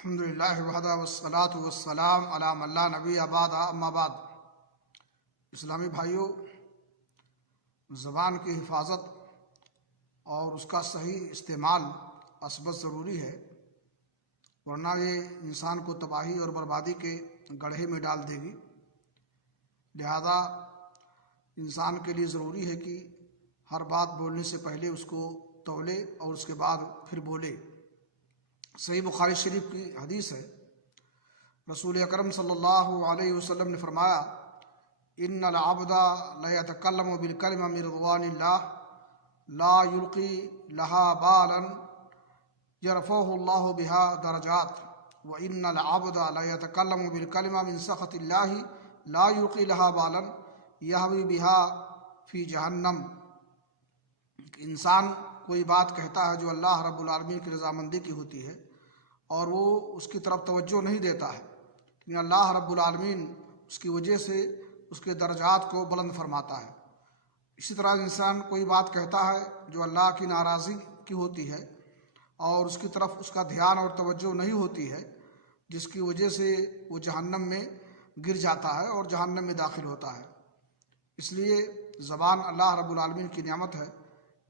الحمدللہ وحدہ والصلاۃ والسلام علی من لا نبی بعد اما بعد۔ اسلامی بھائیوں، زبان کی حفاظت اور اس کا صحیح استعمال اثبت ضروری ہے، ورنہ یہ انسان کو تباہی اور بربادی کے گڑھے میں ڈال دے گی۔ لہذا انسان کے لیے ضروری ہے کہ ہر بات بولنے سے پہلے اس کو تولے اور اس کے بعد پھر بولے۔ صحیح بخاری شریف کی حدیث ہے، رسول اکرم صلی اللہ علیہ وسلم نے فرمایا: ان العبد لیتکلم بالکلمۃ من رضوان اللہ لا یلقی لها بالا یرفعہ اللہ بها درجات، وان العبد لیتکلم بالکلمۃ من سخط اللہ لا یلقی لها بالا یہوی بها فی جہنم۔ انسان کوئی بات کہتا ہے جو اللہ رب العالمین کی رضامندی کی ہوتی ہے اور وہ اس کی طرف توجہ نہیں دیتا ہے، لیکن اللہ رب العالمین اس کی وجہ سے اس کے درجات کو بلند فرماتا ہے۔ اسی طرح انسان کوئی بات کہتا ہے جو اللہ کی ناراضی کی ہوتی ہے اور اس کی طرف اس کا دھیان اور توجہ نہیں ہوتی ہے، جس کی وجہ سے وہ جہنم میں گر جاتا ہے اور جہنم میں داخل ہوتا ہے۔ اس لیے زبان اللہ رب العالمین کی نعمت ہے،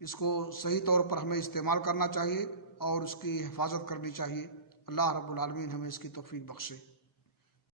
اس کو صحیح طور پر ہمیں استعمال کرنا چاہیے اور اس کی حفاظت کرنی چاہیے۔ اللہ رب العالمین ہمیں اس کی توفیق بخشے۔